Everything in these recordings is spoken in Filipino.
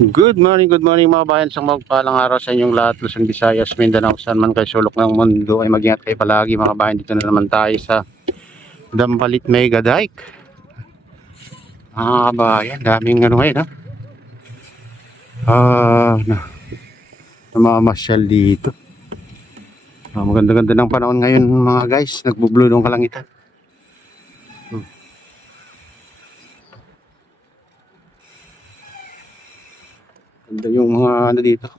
Good morning mga bayan. Sa magpalang araw sa inyong lahat, Luzon, Visayas, Mindanao, saan man kayo sulok ng mundo ay mag-ingat kayo palagi mga bayan. Dito na naman tayo sa Dampalit Mega Dike. Mga kabayan, daming ano ngayon ha. Namamasyal dito. Maganda-ganda ng panahon ngayon mga guys. Nagbublue ng kalangitan. Ganda yung mga ano dito.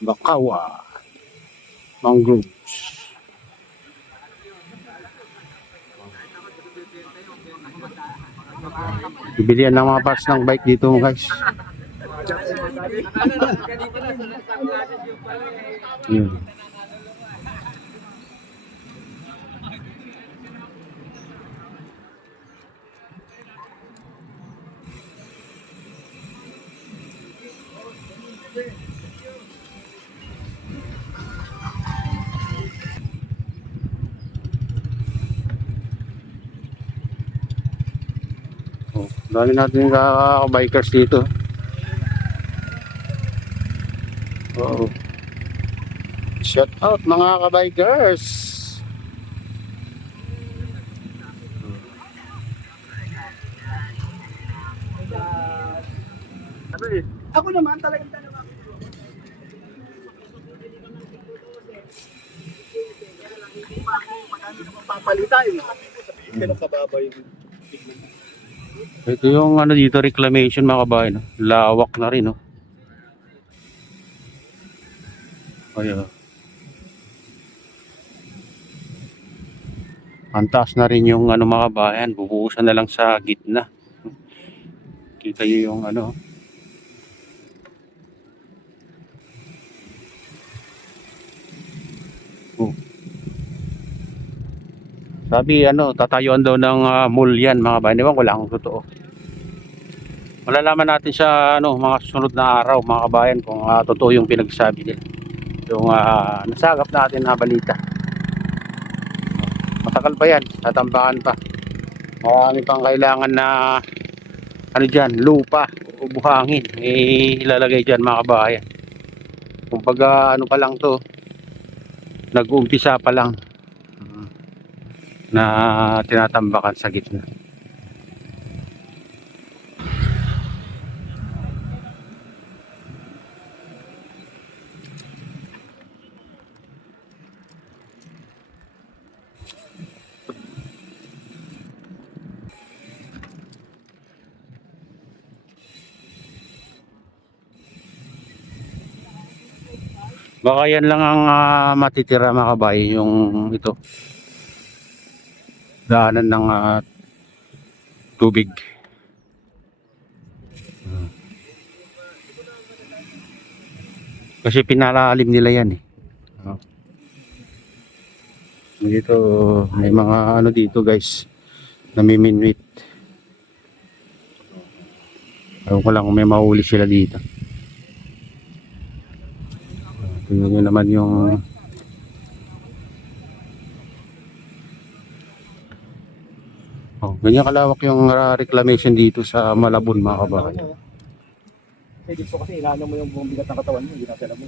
Bakawa. Mangroves. Bibilihan ng mga parts ng bike dito guys. Yun. Dami natin bikers dito. Oh. Shout out mga ka-bikers. Ako naman talagang tanong ako. Magkano na papalitan? Ganun kababa yung Ito yung ano dito, reclamation mga kabayan. Lawak na rin, no? Ayan. Antas na rin yung ano mga kabayan. Bubuhusan na lang sa gitna. Kita nyo yung ano. Oh. Sabi ano, tatayuan daw ng mall yan mga kabayan. Di ba? Wala akong totoo. Malalaman natin sa ano, mga susunod na araw mga kabayan kung totoo yung pinagsabi nila. Yung nasagap natin na balita. Matagal pa yan, tatambakan pa. Marami pang kailangan na ano dyan, lupa o buhangin ilalagay dyan mga kabayan. Kumbaga ano pa lang to, nag-uumpisa pa lang na tinatambakan sa gitna. Baka yan lang ang matitira mga kabayan, yung ito daanan ng tubig. Kasi pinalalim nila yan eh. Dito may mga ano dito guys, namiminwit. Ewan ko lang kung may mahuli sila dito. Tingnan nyo naman yung ganyan kalawak yung reclamation dito sa Malabon mga kabayan. Kasi dito kasi inaano mo yung buong bigat ng katawan mo, hindi na sila mo.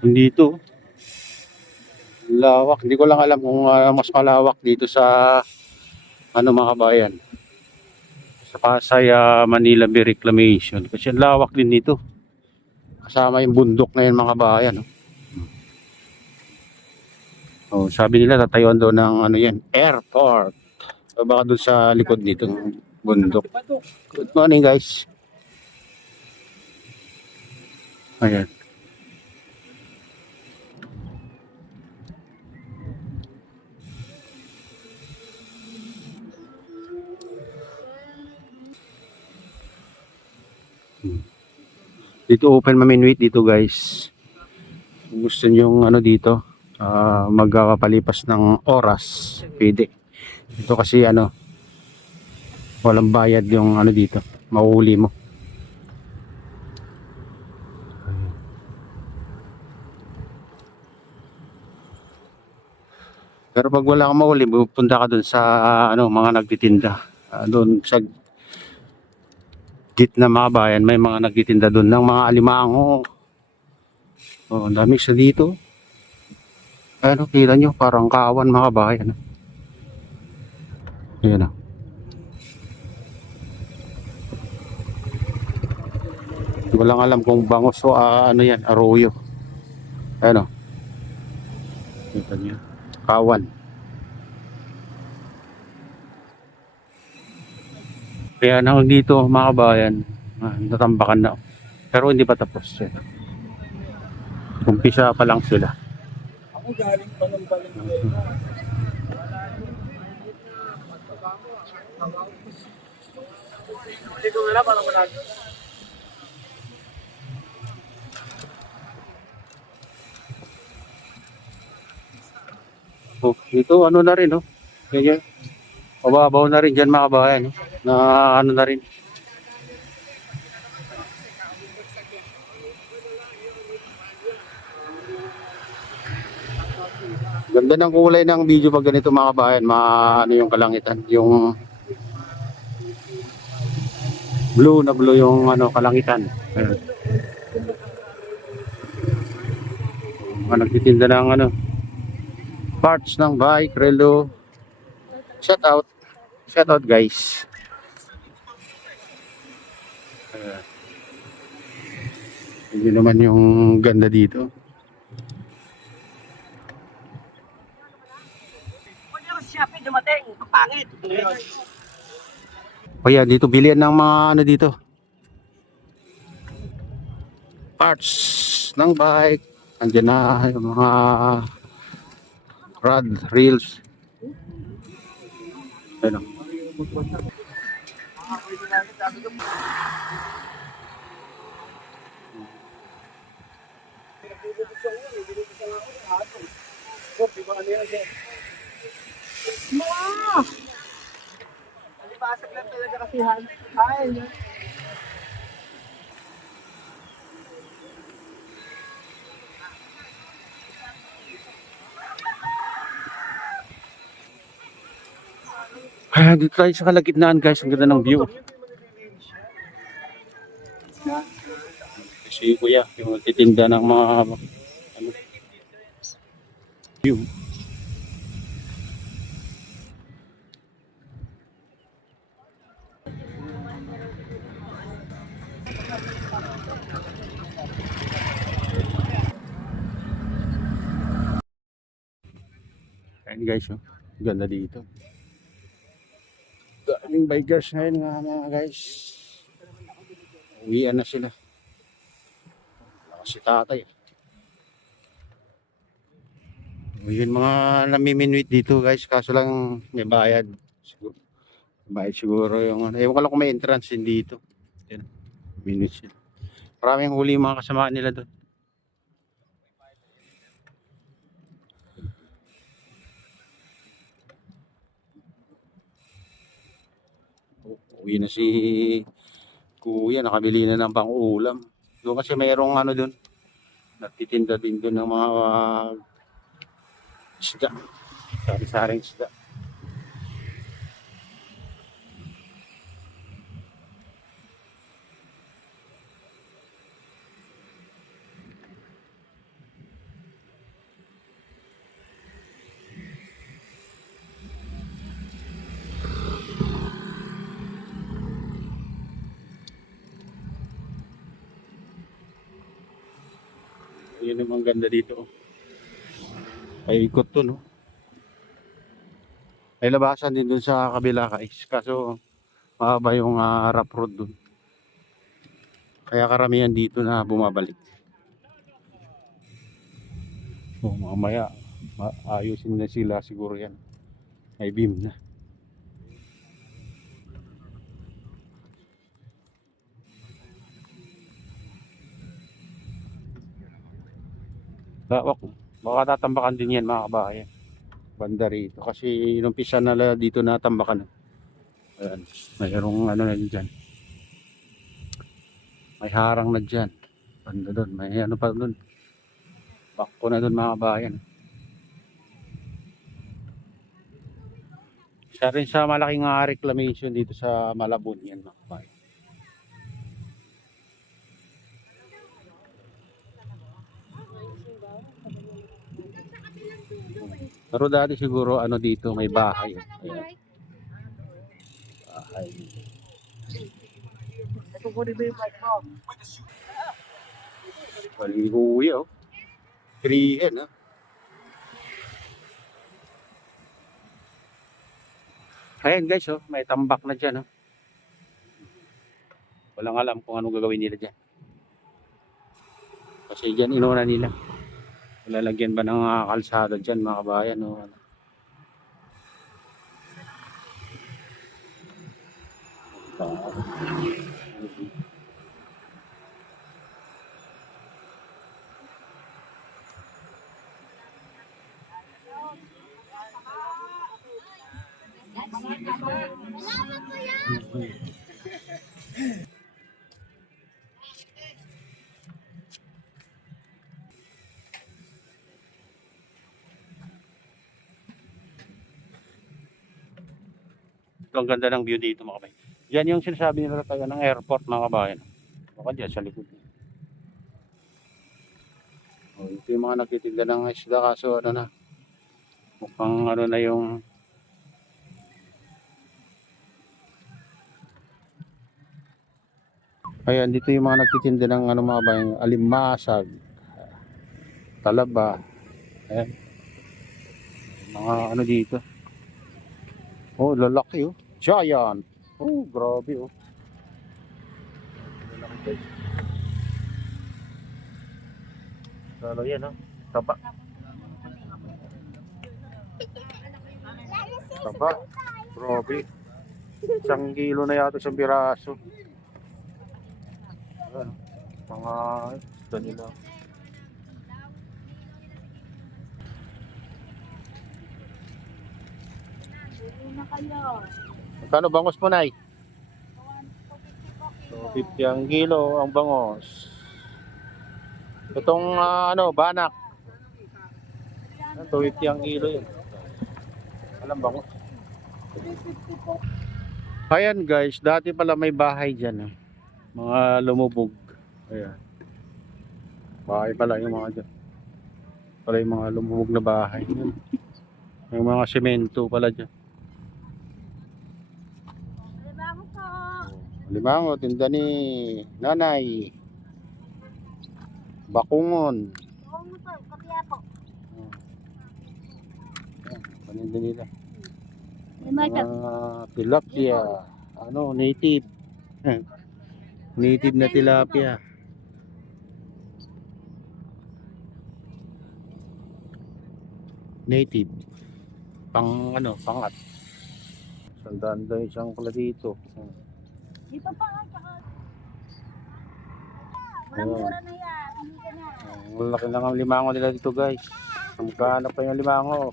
Dito lawak, hindi ko lang alam kung mas malawak dito sa ano mga kabayan, sa Pasay Manila Bay Reclamation, kasi ang lawak din dito kasama yung bundok na yun mga kabayan. Sabi nila tatayuan daw ng ano yan, airport. So baka doon sa likod nito bundok. Good morning guys. Ayan. Dito open maminwit dito guys. Kung gusto nyo ano dito, magpapalipas ng oras, pwede. Ito kasi ano, walang bayad yung ano dito, mahuli mo. Pero pag wala kang mahuli, pupunta ka dun sa ano, mga nagtitinda. Doon sa gitna mga bayan, may mga nagtitinda doon ng mga alimango. Oh, ang dami sa dito. Ano, kita nyo, parang kawan mga bayan. Ayan na. Walang alam kung bangos o ano yan, arroyo. Ano, kita nyo. Kawan. Kaya nang dito mga kabayan, natambakan na. Pero hindi pa tapos. Umpisa pa lang sila. Ako galing pa ng Valenzuela. Hindi ko wala parang wala. Oh, ito ano na rin, oh. Ganyan. Mababaw na rin dyan mga kabayan. Oh. Na ano na rin. Ganda ng kulay ng video pag ganito mga kabayan. Ano yung kalangitan. Yung blue na blue yung ano kalangitan. Ayan. Mga nagtitinda ng ano parts ng bike, relo. Shout out. Shout out guys. Ayan. Hindi naman yung ganda dito. Pwede ako sa Shopee dumating. Ang pangit. O yan, dito bilihan ng mga ano dito. Parts ng bike. Andiyan na yung mga rod, reels. Ano. Alipasag lang talaga kasi han. Ay, Kaya dito tayo sa kalagitnaan guys. Ang ganda ng view. Kasi kuya, yung titinda ng mga ano, view. Ayan guys, oh. Ganda dito. Daming bikers ngayon nga mga guys. Uwian na sila. Ako si tatay. Yun mga namiminwit dito guys. Kaso lang may bayad. Siguro, bayad siguro yung ano. Ewan ko lang kung may entrance din dito. Yan. Minwit sila. Maraming huli yung mga kasama nila doon. Uwi na si kuya. Nakabili na ng pang-ulam. Doon kasi mayroong ano doon. Nagtitinda din doon ng mga isda. Sari-saring isda. Yun yung ganda dito. Paikot to no. May labasan din dun sa kabila guys. Kaso mahaba yung rough road dun. Kaya karamihan dito na bumabalik. So mamaya ayusin na sila siguro yan. May beam na. Baka, baka tatambakan din yan mga kabayan. Banda rito. Kasi inumpisa na dito na tambakan. Ayan. Mayroong ano na dyan. May harang na dyan. Banda doon. May ano pa doon. Bakko na doon mga kabayan. Isa rin sa malaking reclamation dito sa Malabon yan mga kabayan. Pero dati siguro ano dito may bahay. Ayan, bahay. Ito ko rin ba yung bike mo? Balihuya oh. 3N ah. Ayan guys oh, may tambak na dyan oh. Walang alam kung anong gagawin nila dyan. Kasi dyan inuna nila. Lalagyan ba ng kalsada dyan mga kabayan o ano. Ang ganda ng view dito mga kabayan. Yan yung sinasabi nila tayo ng airport mga kabayan. Baka dyan sa likod. O, ito yung mga nagtitinda ng isda kaso ano na. Mukhang ano na yung ayan dito yung mga nagtitinda ng ano mga kabayan. Alimasag. Talaba. Ayan. Mga ano dito. Oh, lalaki oh. Giant. Oh, grabe oh. Lalaki guys. Lalo yan oh. Taba. Taba. Grabe. 1 kilo na yata sa piraso. Ayan, mga isda nila. Magkano bangos mo, Nay? 250 ang kilo ang bangos. Itong ano, banak. 250 ang kilo yun. Alam bangos. Ayan guys, dati pala may bahay dyan. Mga lumubog. Ayan. Bahay pala yung mga dyan. Pala yung mga lumubog na bahay. Yung mga semento pala dyan. Limango, tinda ni Nanay. Bakungon. Paninda nila. Mga tilapia. Ano, native. Native na tilapia. Native. Pang ano, pangat. Sandaan daw isang pala dito. Dito pa nga tsaka. Mura na yan. Hindi ka na. Ang laki lang ang limango nila dito guys. Magkano pa yung limango.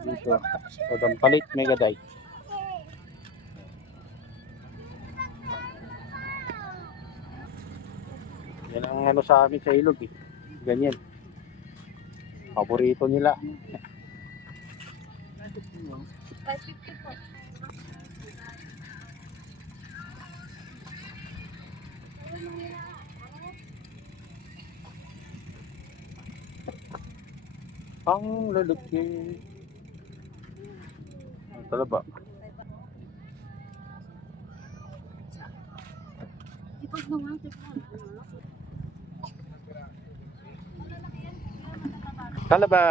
Dito. Sodang palit, megadite. Yan ang ano sa amin sa ilog eh. Ganyan. Paborito nila. 550 po. Ang lalaki. Ang talaba. Ipag mo nga. Talaba.